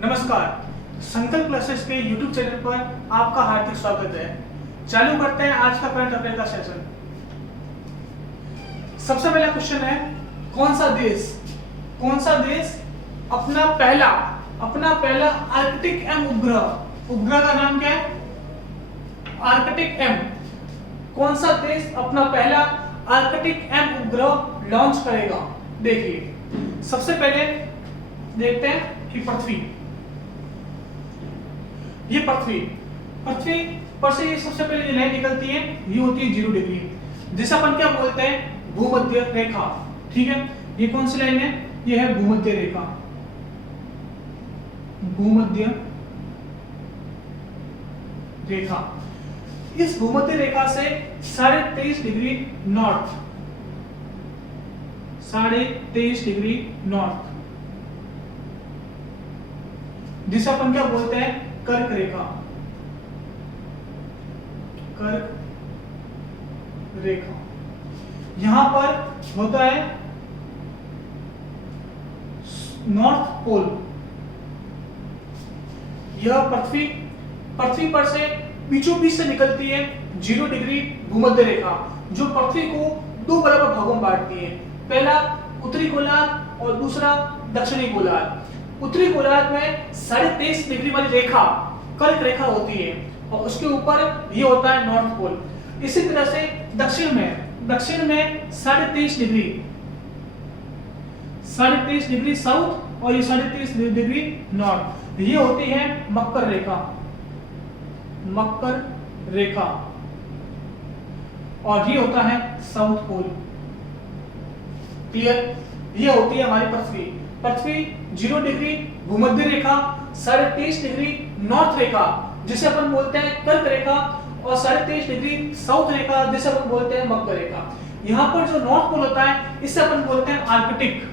नमस्कार, संकल्प क्लासेस के YouTube चैनल पर आपका हार्दिक स्वागत है। चालू करते हैं आज का करंट अफेयर का सेशन। सबसे पहला क्वेश्चन है, कौन सा देश अपना पहला आर्कटिक एम उपग्रह का नाम क्या है? आर्कटिक एम। कौन सा देश अपना पहला आर्कटिक एम उपग्रह लॉन्च करेगा? देखिए, सबसे पहले देखते हैं कि पृथ्वी पर से सबसे पहले जो लाइन निकलती है ये होती है 0 डिग्री, जिसे अपन क्या बोलते हैं? भूमध्य रेखा। ठीक है, ये कौन सी लाइन है? ये है भूमध्य रेखा। इस भूमध्य रेखा से 23.5 डिग्री नॉर्थ, 23.5 डिग्री नॉर्थ, जिसे अपन क्या बोलते हैं? कर्क रेखा। यहां पर होता है नॉर्थ पोल। यह पृथ्वी पर से बीचों बीच से निकलती है 0 डिग्री भूमध्य रेखा, जो पृथ्वी को दो बराबर भागों में बांटती है। पहला उत्तरी गोलार्ध और दूसरा दक्षिणी गोलार्ध। उत्तरी गोलार्ध में 23.5 डिग्री वाली रेखा कर्क रेखा होती है और उसके ऊपर ये होता है नॉर्थ पोल। इसी तरह से दक्षिण में 23.5 डिग्री साउथ और ये 23.5 डिग्री नॉर्थ, ये होती है मकर रेखा और ये होता है साउथ पोल। क्लियर? ये होती है हमारी पृथ्वी 0 डिग्री भूमध्य रेखा, 23.5 डिग्री नॉर्थ रेखा जिसे अपन बोलते हैं कर्क रेखा, और 23.5 डिग्री साउथ रेखा जिसे अपन बोलते हैं मकर रेखा। यहां पर जो नॉर्थ पोल होता है इसे अपन बोलते हैं आर्कटिक।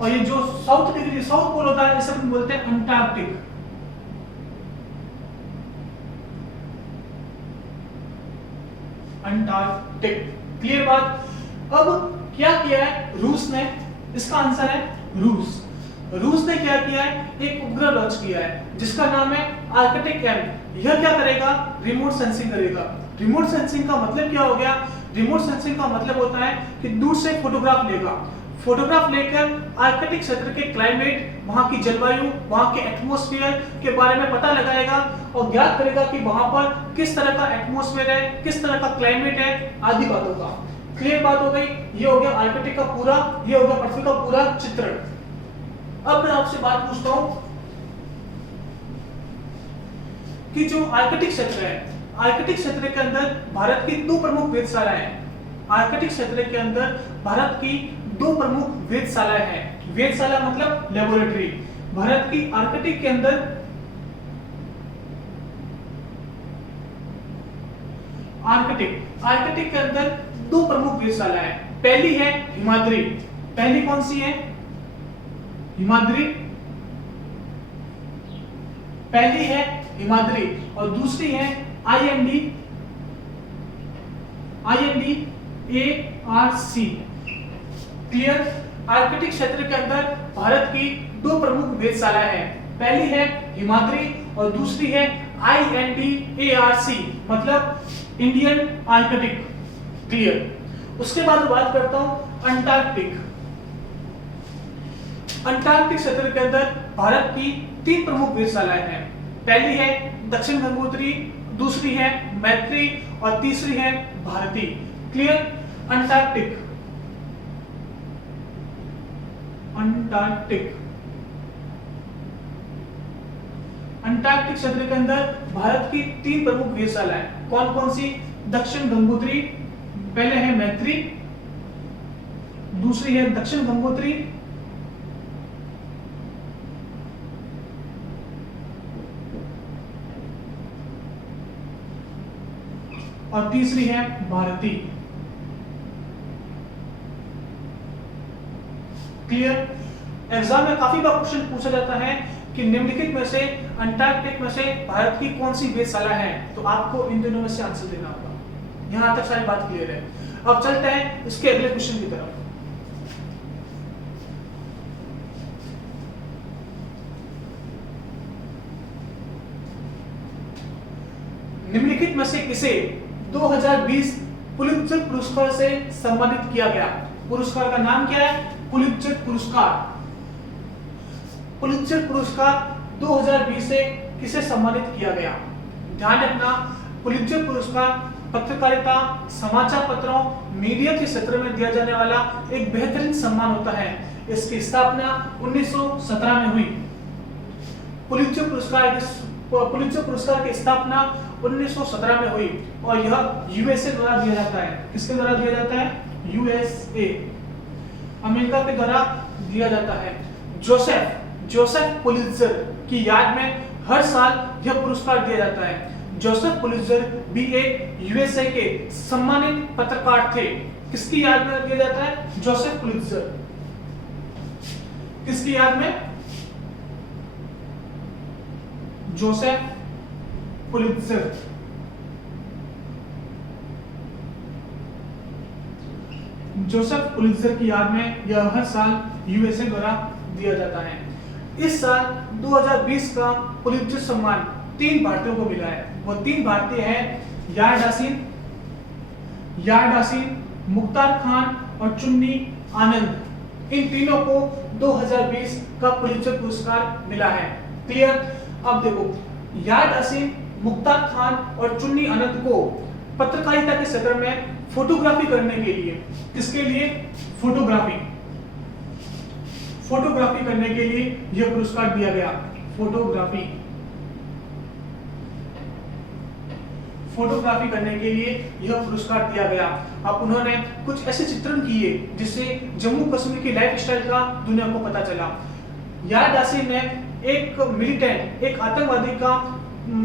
और ये जो साउथ पोल होता है इसे अपन बोलते हैं अंटार्कटिक। क्लियर बात? अब क्या किया है रूस ने? इसका आंसर है रूस ने क्या किया है? एक उपग्रह लॉन्च किया है जिसका नाम है आर्कटिक एम। यह क्या करेगा? रिमोट सेंसिंग करेगा। रिमोट सेंसिंग का मतलब क्या हो गया? रिमोट सेंसिंग का मतलब होता है कि दूर से फोटोग्राफ लेकर आर्कटिक क्षेत्र के क्लाइमेट, वहां की जलवायु, वहां के एटमॉस्फेयर के बारे में पता लगाएगा और ज्ञात करेगा कि वहां पर किस तरह का एटमॉस्फेयर है, किस तरह का क्लाइमेट है, आदि बातों का। क्लियर बात हो गई? ये हो गया आर्कटिक का पूरा, ये हो गया पृथ्वी का पूरा चित्रण। अब मैं आपसे बात पूछता हूं कि जो आर्कटिक क्षेत्र है, आर्कटिक क्षेत्र के अंदर भारत की दो प्रमुख वेधशालाएं हैं। आर्कटिक क्षेत्र के अंदर भारत की दो प्रमुख वेधशालाएं हैं। वेधशाला मतलब लेबोरेटरी। भारत की आर्कटिक के अंदर आर्कटिक के अंदर दो प्रमुख वेधशालाएं हैं। पहली है हिमाद्री। पहली कौन सी है? हिमाद्री और दूसरी है IND-ARC। क्लियर? आर्कटिक क्षेत्र के अंदर भारत की दो प्रमुख वेधशालाएं हैं। पहली है हिमाद्री और दूसरी है IND-ARC, मतलब इंडियन आर्कटिक। क्लियर? उसके बाद बात करता हूं अंटार्कटिक क्षेत्र के अंदर भारत की 3 प्रमुख वेधशालाएं हैं। पहली है दक्षिण गंगोत्री, दूसरी है मैत्री और तीसरी है भारती। क्लियर? अंटार्कटिक क्षेत्र के अंदर भारत की 3 प्रमुख वेधशालाएं कौन कौन सी? दक्षिण गंगोत्री, पहले है मैत्री, दूसरी है दक्षिण गंगोत्री और तीसरी है भारती। क्लियर? एग्जाम में काफी बार क्वेश्चन पूछा जाता है कि निम्नलिखित में से अंटार्कटिक में से भारत की कौन सी वेधशाला है, तो आपको इन दोनों में से आंसर देना होगा। यहां तक सारी बात क्लियर है। अब चलते हैं इसके अगले क्वेश्चन की तरफ। निम्नलिखित में से किसे 2020 पुलित्जर पुरस्कार से सम्मानित किया गया? पुरस्कार का नाम क्या है? पुलित्जर पुरस्कार। पुलित्जर पुरस्कार 2020 से किसे सम्मानित किया गया? ध्यान रखना, पुलित्जर पुरस्कार पत्रकारिता, समाचार पत्रों, मीडिया के क्षेत्र में दिया जाने वाला एक बेहतरीन सम्मान होता है। इसकी स्थापना 1917 में हुई। पुलित्जर पुरस्कार की स्थापना 1917 में हुई और यह यूएसए द्वारा दिया जाता है। किसके द्वारा दिया जाता है? यूएसए, अमेरिका के द्वारा दिया जाता है। जोसेफ पुलित्जर की याद में हर साल यह पुरस्कार दिया जाता है। जोसेफ पुलित्जर भी एक यूएसए के सम्मानित पत्रकार थे। किसकी याद में दिया जाता है? Joseph Pulitzer. किसकी याद में? Joseph Pulitzer. जोसेफ पुलित्जर की याद में यह हर साल यूएसए द्वारा दिया जाता है। इस साल 2020 का पुलित्जर सम्मान 3 भारतीयों को मिला है। वो 3 भारतीय हैं यार डासिन, मुख्तार खान और चुन्नी आनंद। इन तीनों को 2020 का पुलित्जर पुरस्कार मिला है। क्लियर? अब देखो, यार डासिन, मुख्तार खान और चुन्नी आनंद को पत्रकारिता के क्षेत्र में फोटोग्राफी करने के लिए, किसके लिए? फोटोग्राफी करने के लिए यह पुरस्कार दिया गया। फोटोग्राफी करने के लिए यह पुरस्कार दिया गया। अब उन्होंने कुछ ऐसे चित्रण किए जिससे जम्मू कश्मीर की लाइफ स्टाइल का दुनिया को पता चला। यार डासिन ने एक मिलिटेंट, एक आतंकवादी का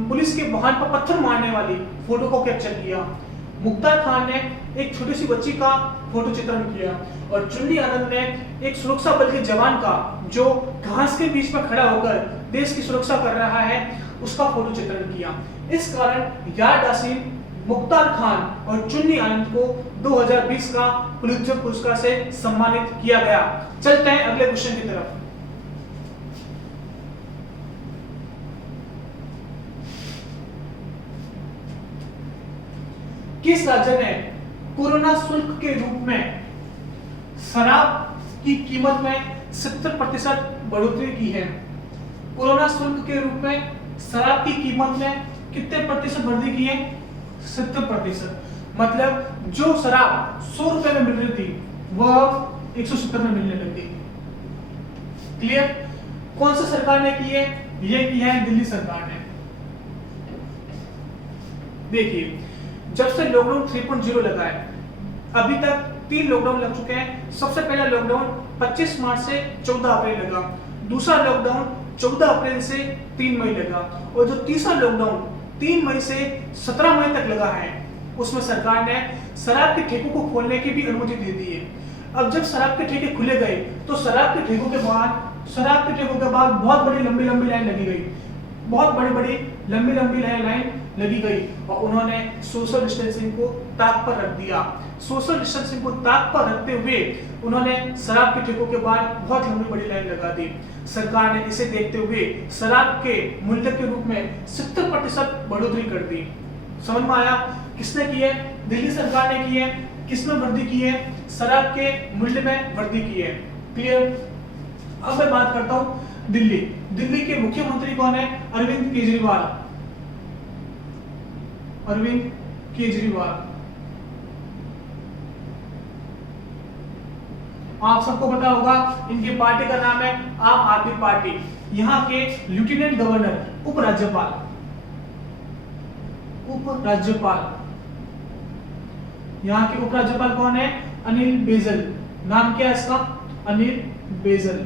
पुलिस के वाहन पर पत्थर मारने वाली फोटो को कैप्चर किया। मुख्तार खान ने एक छोटी सी बच्ची का फोटो चित्रण किया और चुन्नी आनंद ने एक सुरक्षा बल के जवान का, जो घास के बीच में खड़ा होकर देश की सुरक्षा कर रहा है, उसका फोटो चित्रण किया। इस कारण यार डासिन, मुख्तार खान और चुन्नी आनंद को 2020 का पुलित्जर पुरस्कार से सम्मानित किया गया। चलते हैं अगले क्वेश्चन की तरफ। किस राज्य ने कोरोना शुल्क के रूप में शराब की कीमत में 70% बढ़ोतरी की है? कोरोना शुल्क के रूप में शराब की कीमत में कितने प्रतिशत वृद्धि की है? 70%। मतलब जो शराब 100 रुपए में मिल रही थी वह 170 में मिलने लग गई। क्लियर? कौन सी सरकार ने की है? ये की है दिल्ली सरकार ने। देखिए, जब से लॉकडाउन 3.0 लगा है, अभी तक 3 लॉकडाउन लग चुके हैं। सबसे पहला लॉकडाउन 25 मार्च से 14 अप्रैल लगा। दूसरा लॉकडाउन 14 अप्रैल से 3 मई लगा और जो तीसरा लॉकडाउन 3 मई से 17 मई तक लगा है, उसमें सरकार ने शराब के ठेकों को खोलने की भी अनुमति दे दी है। अब जब शराब के ठेके खुले गए तो शराब के ठेकों के बाद बहुत बड़ी लंबी लाइन लगी गई। बहुत बड़ी लंबी लाइन लगी गई और उन्होंने सोशल डिस्टेंसिंग को ताक पर रख दिया। सोशल डिस्टेंसिंग को ताक पर रखते हुए उन्होंने शराब के ठेकों के बाद बहुत लंबी बड़ी लाइन लगा दी। सरकार ने इसे देखते हुए शराब के मूल्य के रूप में 70% बढ़ोतरी कर दी। समझ में आया? किसने की है? दिल्ली सरकार ने की है। किसमें वृद्धि की है? शराब के मूल्य में वृद्धि की है। क्लियर? अब मैं बात करता हूं दिल्ली के मुख्यमंत्री कौन है? अरविंद केजरीवाल। आप सबको पता होगा, इनकी पार्टी का नाम है आम आदमी पार्टी। यहाँ के लेफ्टिनेंट गवर्नर, उपराज्यपाल, यहाँ के उपराज्यपाल कौन है? अनिल बैजल। नाम क्या है इसका? अनिल बैजल।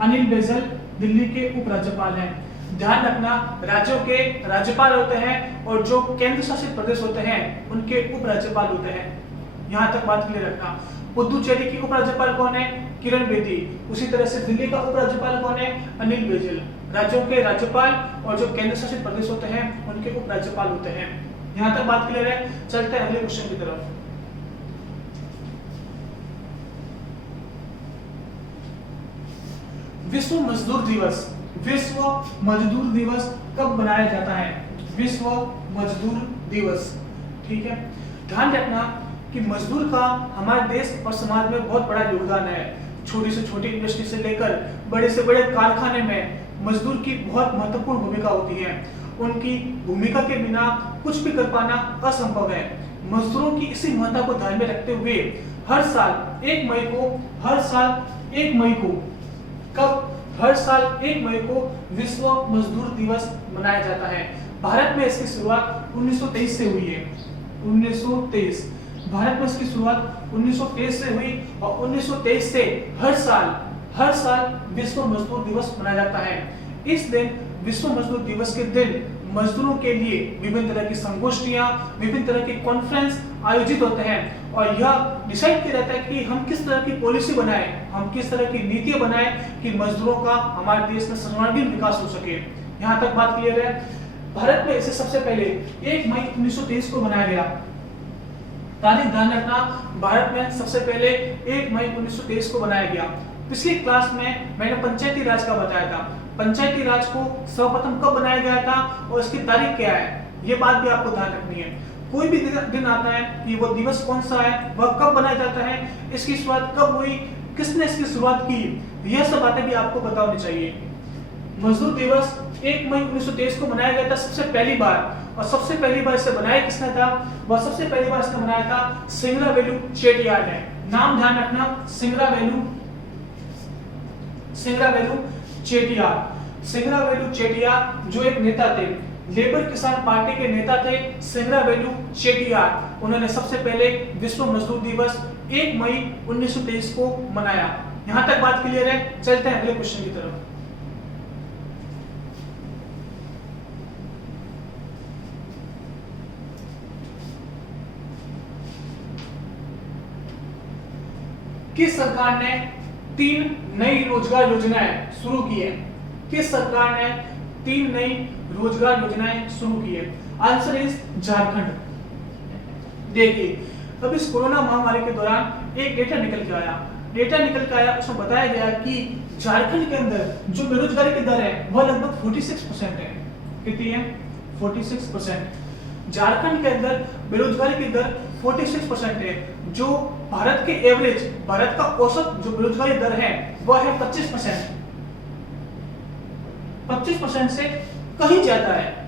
अनिल बैजल दिल्ली के उपराज्यपाल हैं। ध्यान रखना, राज्यों के राज्यपाल होते हैं और जो केंद्र शासित प्रदेश होते हैं उनके उपराज्यपाल होते हैं। यहां तक बात क्लियर रखना। पुदुचेरी की उपराज्यपाल कौन है? किरण बेदी। उसी तरह से दिल्ली का उपराज्यपाल कौन है? अनिल बैजल। राज्यों के राज्यपाल और जो केंद्र शासित प्रदेश होते हैं उनके उपराज्यपाल होते हैं। यहां तक बात क्लियर है। चलते हैं अगले क्वेश्चन की तरफ। विश्व मजदूर दिवस, विश्व मजदूर दिवस कब मनाया जाता है? विश्व मजदूर दिवस, ठीक है। ध्यान रखना कि मजदूर का हमारे देश और समाज में बहुत बड़ा योगदान है। छोटी से छोटी इंडस्ट्री से लेकर बड़े से बड़े कारखाने में मजदूर की बहुत महत्वपूर्ण भूमिका होती है। उनकी भूमिका के बिना कुछ भी कर पाना असंभव है। मजदूरों की इसी महत्ता को ध्यान में रखते हुए हर साल 1 मई को हर साल 1 मई को विश्व मजदूर दिवस मनाया जाता है। भारत में इसकी शुरुआत 1923 से हुई है। 1923 भारत में इसकी शुरुआत 1923 से हुई और 1923 से हर साल विश्व मजदूर दिवस मनाया जाता है। इस दिन विश्व मजदूर दिवस के दिन मजदूरों के लिए विभिन्न तरह की संगोष्ठियां, विभिन्न तरह के कॉन्फ्रेंस आयोजित होते हैं और यह डिसाइड किया जाता है कि हम किस तरह की पॉलिसी बनाएं, हम किस तरह की नीतियां बनाएं कि मजदूरों का हमारे देश में सर्वांगीण विकास हो सके। यहाँ तक बात क्लियर है। भारत में इसे सबसे पहले 1 मई 1923 को मनाया गया। तारीख ध्यान रखना, भारत में सबसे पहले 1 मई 1923 को बनाया गया। पिछली क्लास में मैंने पंचायती राज का बताया था। पंचायती राज को सर्वप्रथम कब बनाया गया था और इसकी तारीख क्या है, ये बात भी आपको ध्यान रखनी है। कोई भी दिन आता है कि वो दिवस कौन सा है, वह कब बनाया जाता है, इसकी शुरुआत कब हुई, किसने इसकी शुरुआत की, यह सब बातें भी आपको पता होनी चाहिए। मजदूर दिवस 1 मई 1923 को मनाया गया था सबसे पहली बार, और सबसे पहली बार इसे बनाया किसने था? वह सबसे पहली बार इसने बनाया था सिंगरावेलु चेटियार ने। नाम ध्यान रखना, सिंगरावेलु चेटियार जो एक नेता थे, लेबर किसान पार्टी के नेता थे सिंगरावेलु चेटियार। उन्होंने सबसे पहले विश्व मजदूर दिवस 1 मई 1923 को मनाया। यहां तक बात क्लियर है। चलते हैं अगले क्वेश्चन की तरफ। किस सरकार ने 3 नई रोजगार योजनाएं शुरू की है? किस सरकार ने 3 नई रोजगार योजनाएं शुरू की है? Answer is Jharkhand. देखिए, अब इस कोरोना महामारी के दौरान एक डेटा निकल के आया। उसमें बताया गया कि झारखंड के अंदर जो बेरोजगारी की दर है वह लगभग 46% है। कितनी है? 46%। झारखंड के अंदर बेरोजगारी की दर 46% है, जो भारत के एवरेज, भारत का औसत जो बेरोजगारी दर है वह है 25%। 25% से कहीं ज्यादा है।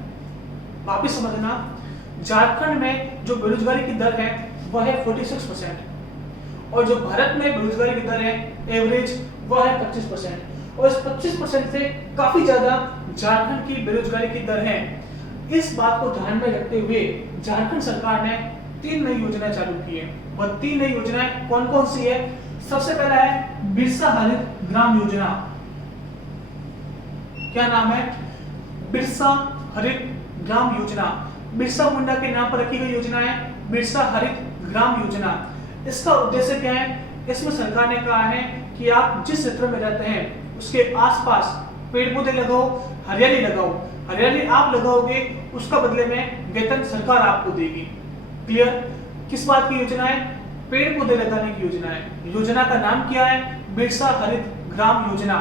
वापिस समझना, झारखंड में जो बेरोजगारी की दर है वह है 46% और जो भारत में बेरोजगारी की दर है एवरेज वह है 25%, और इस 25% से काफी ज्यादा झारखंड की बेरोजगारी की दर है। इस बात को ध्यान में रखते हुए झारखंड सरकार ने 3 नई योजनाएं चालू की है। और 3 नई योजनाएं कौन कौन सी है? सबसे पहला है बिरसा हरित ग्राम योजना। क्या नाम है? बिरसा हरित ग्राम योजना। बिरसा मुंडा के नाम पर रखी गई योजना है बिरसा हरित ग्राम योजना। इसका उद्देश्य क्या है? इसमें सरकार ने कहा है कि आप जिस क्षेत्र में रहते हैं उसके आसपास पेड़ पौधे लगाओ, हरियाली लगाओ। हरियाली आप लगाओगे, उसका बदले में वेतन सरकार आपको देगी। क्लियर? किस बात की योजना है? पेड़ पौधे लगाने की योजना है। योजना का नाम क्या है? बिरसा हरित ग्राम योजना।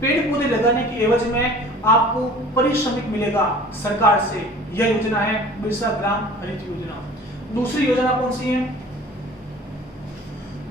पेड़ पौधे लगाने की एवज में आपको पारिश्रमिक मिलेगा सरकार से। यह योजना है बिरसा ग्राम हरित योजना। दूसरी योजना कौन सी है?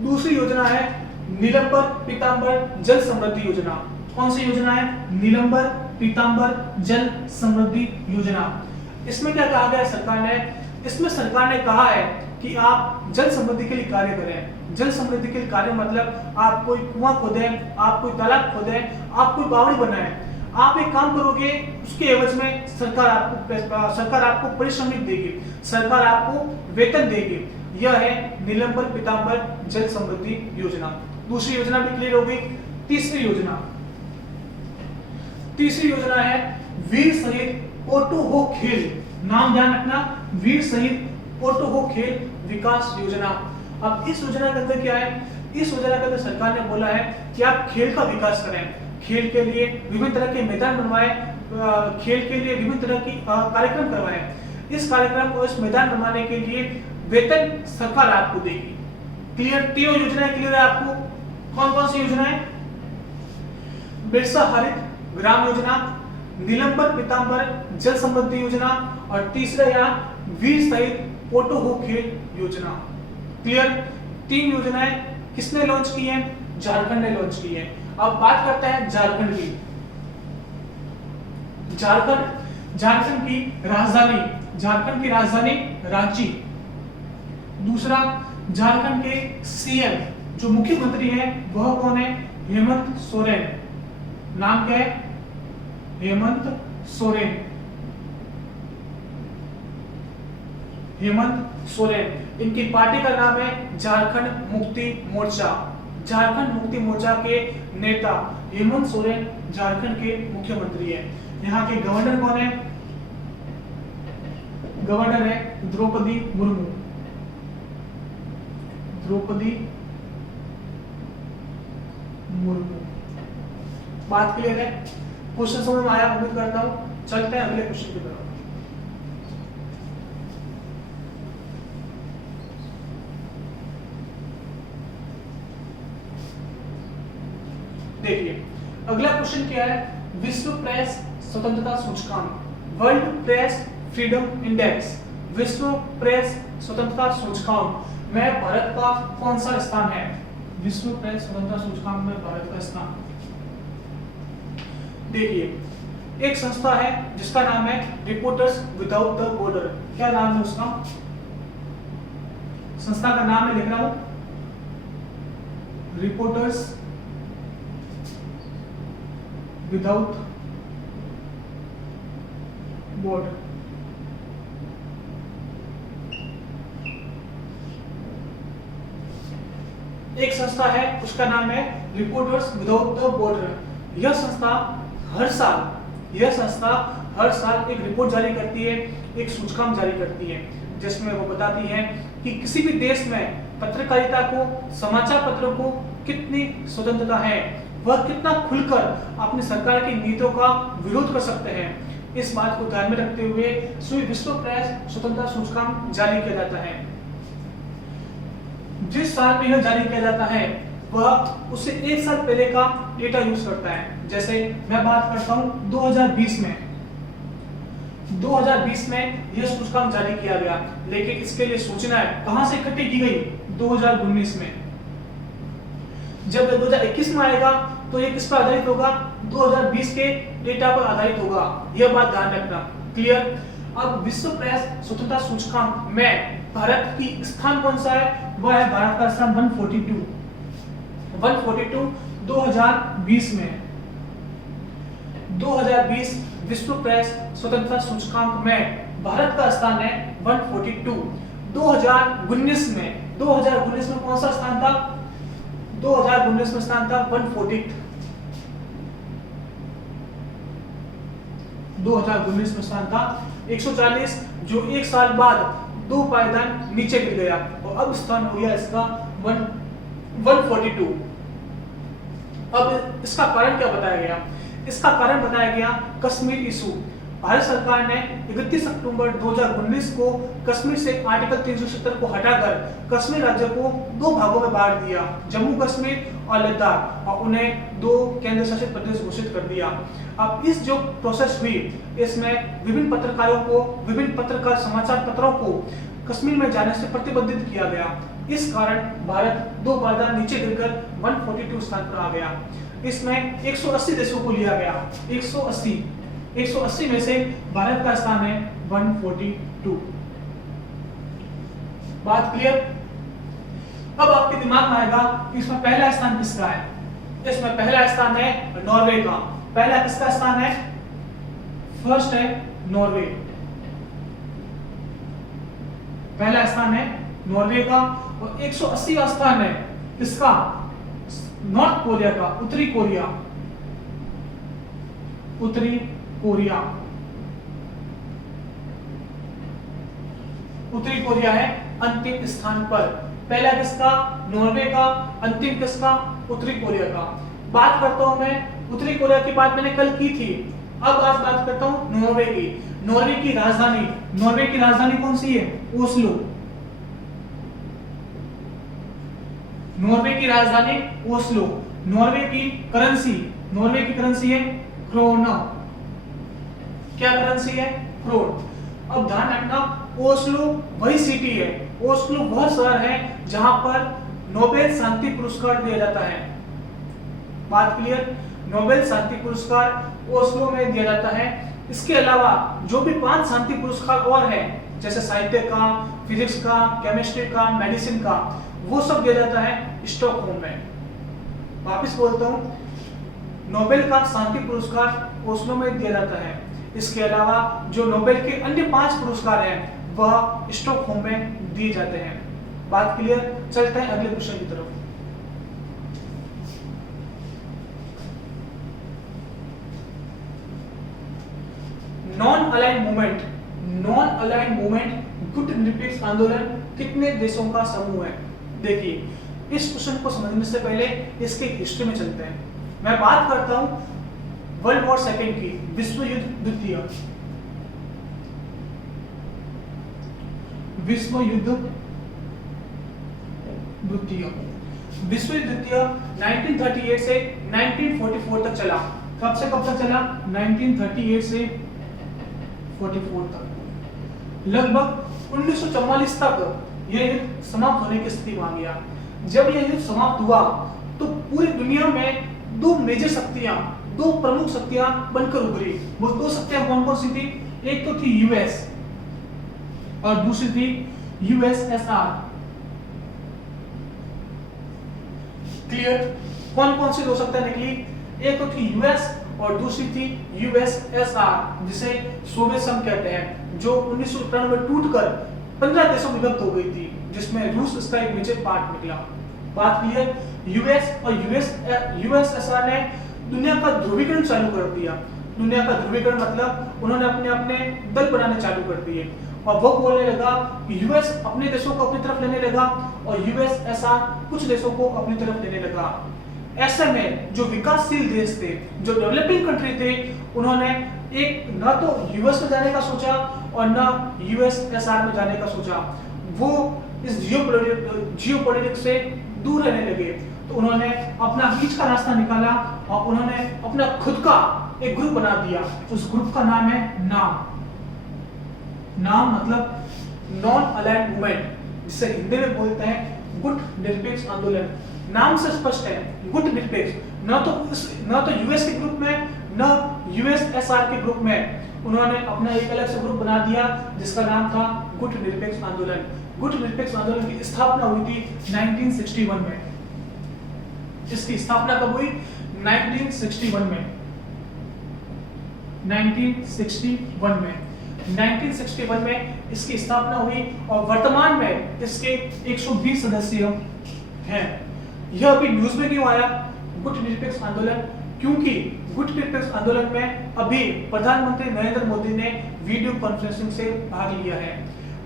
दूसरी योजना है नीलंबर पीतांबर जल समृद्धि योजना। कौन सी योजना है? नीलंबर पीतांबर जल समृद्धि योजना। इसमें क्या कहा गया है सरकार ने? इसमें सरकार ने कहा है कि आप जल समृद्धि के लिए कार्य करें। जल समृद्धि के लिए कार्य मतलब आप कोई कुआं खोदें, आप कोई तालाब खोदें, आप कोई बावड़ी बनाएं। आप एक काम करोगे, उसके एवज में सरकार आपको पारिश्रमिक देगी, सरकार आपको वेतन देगी। यह है नीलंबर पीतांबर जल समृद्धि योजना। दूसरी योजना भी क्लियर हो गई। तीसरी योजना है वीर शहीद ओटो हो खेल। नाम ध्यान रखना, वीर शहीद ओटो हो खेल विकास योजना। अब इस योजना के अंदर क्या है? इस योजना के अंदर सरकार ने बोला है कि आप खेल का विकास करें। खेल के लिए विभिन्न तरह के मैदान बनवाए, खेल के लिए विभिन्न तरह की कार्यक्रम करवाए। इस कार्यक्रम को, इस मैदान बनवाने के लिए वेतन सरकार आपको देगी। क्लियर? तीनों योजनाएं क्लियर है आपको? कौन कौन सी योजनाएं? बिरसा हरित ग्राम योजना, नीलंबर पीतांबर जल समृद्धि योजना और तीसरा यहाँ वीर शहीद ओटो हो खेल योजना। क्लियर? 3 योजनाएं किसने लॉन्च की है? झारखंड ने लॉन्च की है। अब बात करते हैं झारखंड की। झारखंड की राजधानी रांची। दूसरा, झारखंड के सीएम जो मुख्यमंत्री हैं वह कौन है? हेमंत सोरेन। नाम क्या है? हेमंत सोरेन। इनकी पार्टी का नाम है झारखंड मुक्ति मोर्चा। झारखंड मुक्ति मोर्चा के नेता हेमंत सोरेन झारखंड के मुख्यमंत्री हैं। यहाँ के गवर्नर कौन है? गवर्नर है द्रौपदी मुर्मू। बात क्लियर है? क्वेश्चन समझ में आया उम्मीद करता हूं। चलते हैं अगले क्वेश्चन की तरफ। देखिए अगला क्वेश्चन क्या है? विश्व प्रेस स्वतंत्रता सूचकांक, वर्ल्ड प्रेस फ्रीडम इंडेक्स, विश्व प्रेस स्वतंत्रता सूचकांक में भारत का कौन सा स्थान है? विश्व प्रेस स्वतंत्रता सूचकांक में भारत का स्थान। देखिए एक संस्था है जिसका नाम है रिपोर्टर्स विदाउट द बॉर्डर। क्या नाम है उसका? संस्था का नाम मैं लिख रहा हूं, रिपोर्टर्स विदाउट बॉर्डर। एक संस्था है उसका नाम है रिपोर्टर्स विदाउट द बॉर्डर। यह संस्था हर साल एक रिपोर्ट जारी करती है, एक सूचकांक जारी करती है, जिसमें वो बताती है कि किसी भी देश में पत्रकारिता को, समाचार पत्रों को कितनी स्वतंत्रता है, वह कितना खुलकर अपनी सरकार की नीतियों का विरोध कर सकते हैं। इस बात को ध्यान में रखते हुए विश्व प्रेस स्वतंत्रता सूचकांक जारी किया जाता है। जिस साल में यह जारी किया जाता है वह उससे 1 साल पहले का डेटा यूज करता है। जैसे मैं बात करता हूं 2020 में यह सूचकांक जारी किया गया, लेकिन इसके लिए सूचनाएं कहां से इकट्ठी की गई? 2019 में। जब 2021 में आएगा तो ये किस पर आधारित होगा? 2020 के डेटा पर आधारित होगा। यह बात ध्यान रखना। क्लियर? अब विश्व प्रेस स्वतंत्रता सूचकांक में भारत की स्थान कौन सा है? वह है भारत का स्थान 142 2020 में। 2020 विश्व प्रेस स्वतंत्रता सूचकांक में भारत का स्थान है 142। 2019 में कौन सा स्थान था? 2019 में स्थान था 140। 2019 में स्थान था 140, जो 1 साल बाद 2 पायदान नीचे गिर गया और अब स्थान हो गया इसका 142। अब इसका कारण क्या बताया गया? इसका कारण बताया गया कश्मीर इशू। भारत सरकार ने 31 अक्टूबर 2019 को कश्मीर से आर्टिकल 370 को हटाकर कश्मीर राज्य को 2 भागों में बांट दिया, जम्मू कश्मीर और लद्दाख, और उन्हें 2 केंद्र शासित प्रदेश घोषित कर दिया। अब इस जो प्रोसेस हुई इसमें विभिन्न पत्रकारों को, विभिन्न पत्रकार समाचार पत्रों को कश्मीर में जाने से प्रतिबंधित किया गया। इस कारण भारत 2 पायदान नीचे गिरकर 142 स्थान पर आ गया। इसमें 180 देशों को लिया गया। 180 में से भारत का स्थान है 142। बात क्लियर? अब आपके दिमाग में आएगा कि इसमें पहला स्थान किसका है? इसमें पहला स्थान है नॉर्वे का। पहला किसका स्थान है? फर्स्ट है नॉर्वे। पहला स्थान है नॉर्वे का। और 180वां स्थान है किसका? नॉर्थ कोरिया का, उत्तरी कोरिया। उत्तरी कोरिया है अंतिम स्थान पर। पहला किसका? नॉर्वे का। अंतिम किसका? उत्तरी कोरिया का। बात करता हूं मैं उत्तरी कोरिया की बात मैंने कल की थी। अब आज बात करता हूं नॉर्वे की। नॉर्वे की राजधानी कौन सी है? ओस्लो। नॉर्वे की राजधानी ओस्लो। नॉर्वे की करेंसी है क्रोन। क्या करेंसी है? क्रोन। अब ध्यान रखना, ओस्लो वही सिटी है, ओस्लो वह शहर है जहां पर नोबेल शांति पुरस्कार दिया जाता है। बात क्लियर? नोबेल शांति पुरस्कार ओस्लो में दिया जाता है। इसके अलावा जो भी 5 शांति पुरस्कार और है, जैसे साहित्य का, फिजिक्स का, केमिस्ट्री का, मेडिसिन का, वो सब दिया जाता है स्टॉकहोम में। वापस बोलता हूं, नोबेल का शांति पुरस्कार ओस्लो में दिया जाता है। इसके अलावा जो नोबेल के अन्य 5 पुरस्कार हैं वह स्टॉकहोम में दिए जाते हैं। बात क्लियर? चलते हैं अगले क्वेश्चन की तरफ। नॉन अलाइंड मूवमेंट गुट निरपेक्ष आंदोलन कितने देशों का समूह है? देखिए, इस क्वेश्चन को समझने से पहले इसके हिस्ट्री में चलते हैं। मैं बात करता हूं वर्ल्ड वॉर सेकेंड की, विश्व युद्ध द्वितीय 1938 से 1944 तक चला। कब से कब तक चला? 1938 से 44 तक। लगभग 1944 तक यह युद्ध समाप्त होने की स्थिति में आ गया। जब यह युद्ध समाप्त हुआ तो पूरी दुनिया में दो प्रमुख शक्तियां बनकर उभरी। वो 2 शक्तियां कौन कौन सी थी? एक तो थी यूएस और दूसरी थी यूएसएसआर। क्लियर? कौन कौन सी 2 शक्तियां निकली? एक तो थी यूएस और दूसरी थी यूएसएसआर, जिसे सोवियत संघ कहते हैं, जो 1991 में टूटकर 15 देशों में विभक्त हो गई थी, जिसमें रूस इसका एक मेजर पार्ट निकला। बात क्लियर? यूएस और यूएसएसआर ने दुनिया का ध्रुवीकरण चालू कर दिया। दुनिया का ध्रुवीकरण मतलब उन्होंने अपने अपने दल बनाने चालू कर दिए और वो बोलने लगा कि यूएस अपने देशों को अपनी तरफ लेने लगा और यूएसएसआर कुछ देशों को अपनी तरफ लेने लगा। ऐसे में जो विकासशील देश थे, जो डेवलपिंग कंट्री थे, उन्होंने एक ना तो यूएस में जाने का सोचा और ना यूएसएसआर में जाने का सोचा। वो इस जियोपॉलिटिक्स से दूर रहने लगे। तो उन्होंने अपना बीच का रास्ता निकाला और उन्होंने अपना खुद का एक ग्रुप बना दिया। उस ग्रुप का नाम है नाम मतलब नॉन अलाइंड मूवमेंट, जिसे हिंदी में बोलते हैं गुट निरपेक्ष आंदोलन। नाम से स्पष्ट है, गुट निरपेक्ष। न तो यूएस के ग्रुप में न यूएसएसआर के ग्रुप में। उन्होंने अपना एक अलग से ग्रुप बना दिया जिसका नाम था गुट निरपेक्ष आंदोलन। गुट निरपेक्ष आंदोलन की स्थापना हुई थी 1961 में। इसकी स्थापना कब हुई? 1961 में। 1961 में इसकी स्थापना हुई और वर्तमान में इसके 120 सदस्य हैं। यह अभी न्यूज में क्यों आया गुट निरपेक्ष आंदोलन? क्योंकि गुट निरपेक्ष आंदोलन में अभी प्रधानमंत्री नरेंद्र मोदी ने वीडियो कॉन्फ्रेंसिंग से भाग लिया है।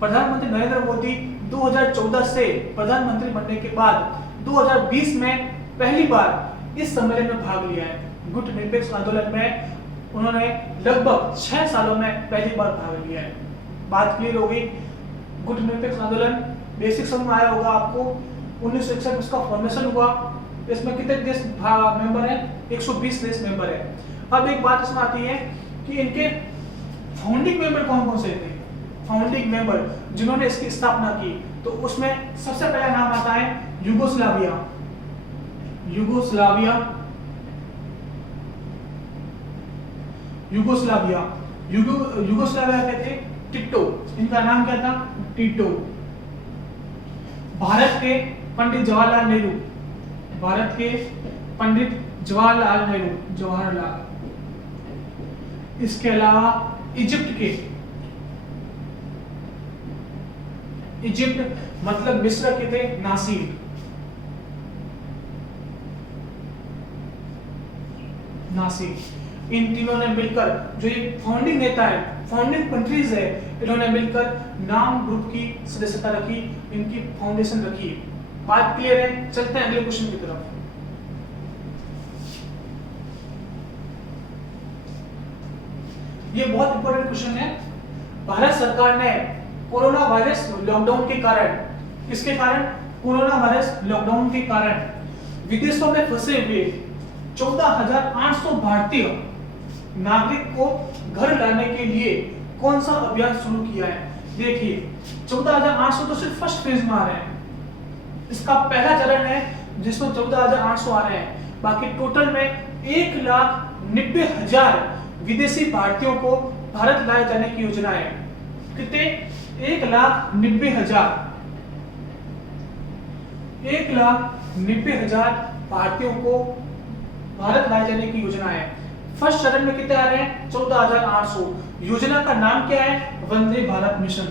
प्रधानमंत्री नरेंद्र मोदी 2014 से प्रधानमंत्री बनने के बाद 2020 में पहली बार इस सम्मेलन में भाग लिया है। गुट निरपेक्ष आंदोलन में उन्होंने लगभग 6 सालों में पहली बार भाग लिया है। बात क्लियर हो गई? गुट निरपेक्ष आंदोलन बेसिक समझ में आया होगा आपको। 1961 इसका फॉर्मेशन हुआ। इसमें कितने देश मेंबर हैं? 120 देश मेंबर है। अब एक बात इसमें आती है कि इनके फाउंडिंग मेंबर कौन कौन से थे? फाउंडिंग मेंबर जिन्होंने इसकी स्थापना की, तो उसमें सबसे पहला नाम आता है यूगोस्लाविया के थे टिटो। इनका नाम क्या था? टिटो। भारत के पंडित जवाहरलाल नेहरू। इसके अलावा इजिप्ट मतलब मिस्र के थे नासिर। इन तीनों ने मिलकर, जो ये फाउंडिंग नेता है, फाउंडिंग कंट्रीज है, इन्होंने मिलकर नाम ग्रुप की सदस्यता रखी, इनकी फाउंडेशन रखी। बात क्लियर है? चलते हैं अगले क्वेश्चन की तरफ। ये बहुत इंपॉर्टेंट क्वेश्चन है। भारत सरकार ने कोरोना वायरस लॉकडाउन के कारण, किसके कारण? कोरोना वायरस लॉकडाउन के कारण विदेशों में फंसे हुए 14,800 भारतीय नागरिक को घर लाने के लिए कौन सा अभियान शुरू किया है? देखिए 14,800 तो सिर्फ फर्स्ट फेज में आ रहे हैं, इसका पहला चरण है जिसमें 14,800 आ रहे हैं। बाकी टोटल में 1,90,000 विदेशी भारतीयों को भारत लाए जाने की योजना है। कितने? 1,90,000 भारतीयों को भारत लाए जाने की योजना है। फर्स्ट चरण में कितने आ रहे हैं? 14,800। योजना का नाम क्या है? वंदे भारत मिशन।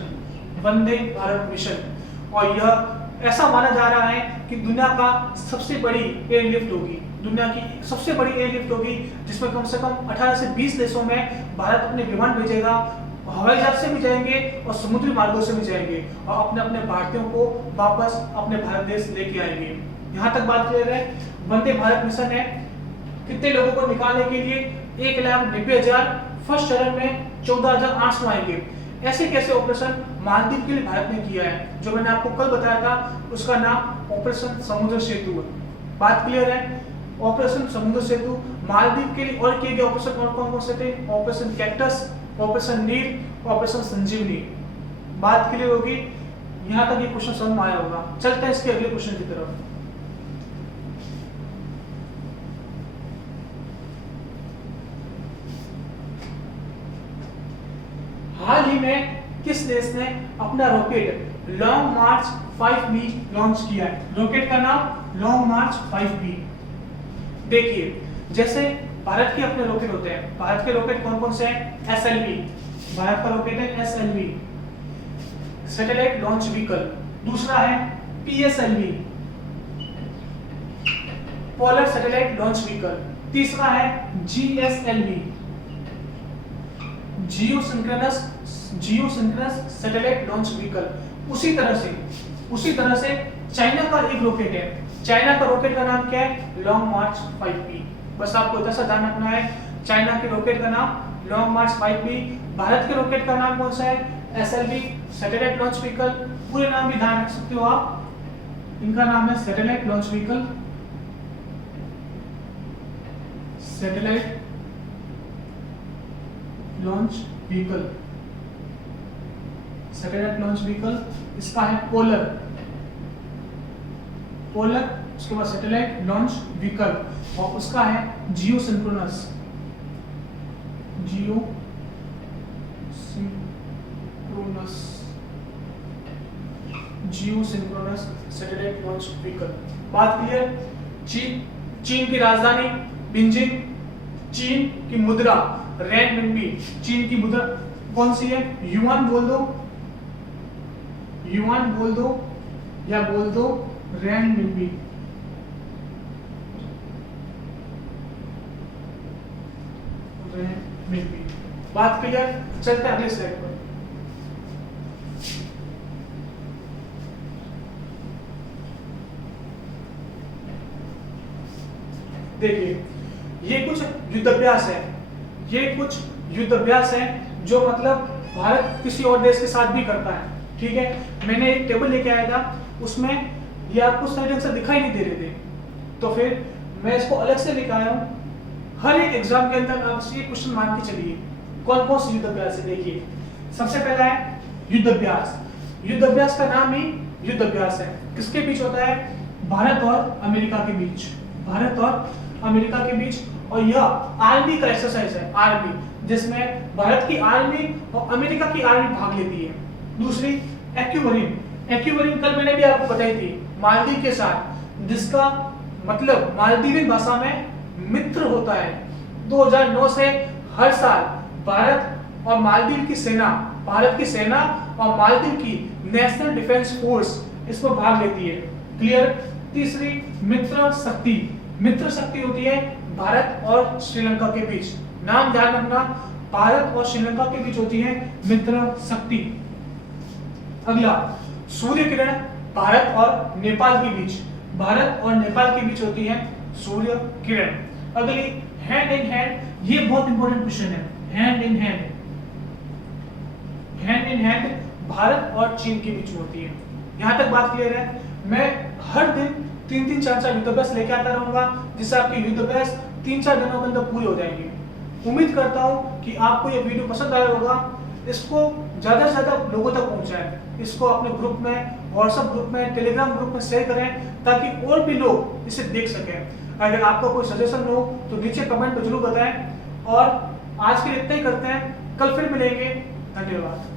वंदे भारत मिशन। और यह ऐसा माना जा रहा है कि दुनिया का सबसे बड़ी एयरलिफ्ट होगी, दुनिया की सबसे बड़ी एयरलिफ्ट होगी, जिसमें कम से कम 18 से 20 देशों में भारत अपने विमान भेजेगा, हवाई जहाज से भी जाएंगे और समुद्री मार्गों से भी जाएंगे और अपने अपने भारतीयों को वापस अपने भारत देश लेके आएंगे। यहाँ तक बात क्लियर है? वंदे भारत मिशन है, कितने लोगों को निकालने के लिए? 1,90,000। फर्स्ट चरण में 14,800 आएंगे। ऐसे कैसे ऑपरेशन मालदीव के लिए भारत ने किया है, जो मैंने आपको कल बताया था, उसका नाम ऑपरेशन समुद्र सेतु है। बात क्लियर है? ऑपरेशन समुद्र सेतु मालदीव के लिए और किए गए ऑपरेशन कौन कौन से थे? ऑपरेशन कैक्टस, ऑपरेशन नील, ऑपरेशन संजीवनी। बात क्लियर होगी? यहाँ तक ये क्वेश्चन समझ में आया होगा। चलते हैं इसके अगले क्वेश्चन की तरफ। हाल ही में किस देश ने अपना रॉकेट लॉन्ग मार्च 5B लॉन्च किया है? रॉकेट का नाम लॉन्ग मार्च 5B। देखिए जैसे भारत के अपने रॉकेट होते हैं, भारत के रॉकेट कौन कौन से हैं? SLV, भारत का रॉकेट है SLV, सैटेलाइट लॉन्च व्हीकल। दूसरा है PSLV, polar satellite launch vehicle. तीसरा है GSLV, geosynchronous satellite launch vehicle. उसी तरह से चाइना का एक रॉकेट है, चाइना का रॉकेट का नाम क्या है? लॉन्ग मार्च 5B। बस आपको इतना सा ध्यान रखना है, चाइना के रॉकेट का नाम लॉन्ग मार्च 5B। भारत के रॉकेट का नाम कौन सा है? SLV, satellite launch vehicle. पूरे नाम भी ध्यान रख सकते हो आप, इनका नाम है satellite launch vehicle, satellite launch vehicle, satellite launch vehicle. इसका है पोलर, उसके बाद सैटेलाइट लॉन्च व्हीकल, और उसका है जियोसिंक्रोनस सैटेलाइट लॉन्च व्हीकल। बात क्लियर? चीन की राजधानी बीजिंग, चीन की मुद्रा रेनमिनबी। चीन की मुद्रा कौन सी है? युआन बोल दो या बोल दो रेनमिनबी। बात क्लियर? चलते हैं अगले स्लाइड पर। देखिए ये कुछ युद्धाभ्यास है, जो मतलब भारत किसी और देश के साथ भी करता है। ठीक है, मैंने एक टेबल लेके आया था, उसमें ये आपको सही ढंग से दिखाई नहीं दे रहे थे, तो फिर मैं इसको अलग से लेके आया हूँ। हर एक एग्जाम के अंदर आप ये क्वेश्चन मान के चलिए कौन कौन से युद्धाभ्यास है। देखिए सबसे पहला है युद्धाभ्यास। युद्धाभ्यास का नाम ही युद्धाभ्यास है। किसके बीच होता है? भारत और अमेरिका के बीच, भारत और अमेरिका के बीच। और यह आर्मी का एक्सरसाइज है, आर्मी, जिसमें भारत की आर्मी और अमेरिका की आर्मी भाग लेती है। दूसरी एक्यूमरीन कल मैंने भी आपको बताई थी, मालदीव के साथ, जिसका मतलब मालदीवी भाषा में मित्र होता है। 2009 से हर साल भारत और मालदीव की सेना, भारत की सेना और मालदीव की नेशनल डिफेंस फोर्स इसमें भाग लेती है। क्लियर? तीसरी मित्र शक्ति होती है भारत और श्रीलंका के बीच। नाम ध्यान रखना, भारत और श्रीलंका के बीच होती है मित्र शक्ति। अगला सूर्य किरण, भारत और नेपाल के बीच, भारत और नेपाल के बीच होती है सूर्य किरण। अगली हैंड इन हैंड, ये बहुत इंपॉर्टेंट क्वेश्चन है। Hand in hand hand in hand Bharat और चीन के बीच में होती है। यहाँ तक बात क्लियर है। मैं हर दिन 3-3 4-4 युद्ध अभ्यास लेके आता रहूंगा, जिससे आपके युद्ध अभ्यास 3-4 दिनों के अंदर पूरे हो जाएंगे। उम्मीद करता हूँ कि आपको ये वीडियो पसंद आया होगा। इसको ज्यादा से ज्यादा लोगों तक पहुंचाएं। इसको अपने ग्रुप में, व्हाट्सएप ग्रुप में, टेलीग्राम ग्रुप में शेयर करें, ताकि और भी लोग इसे देख सकें। अगर आपका कोई सजेशन हो तो नीचे कमेंट में जरूर बताएं। और आज के लिए इतना ही करते हैं, कल फिर मिलेंगे। धन्यवाद।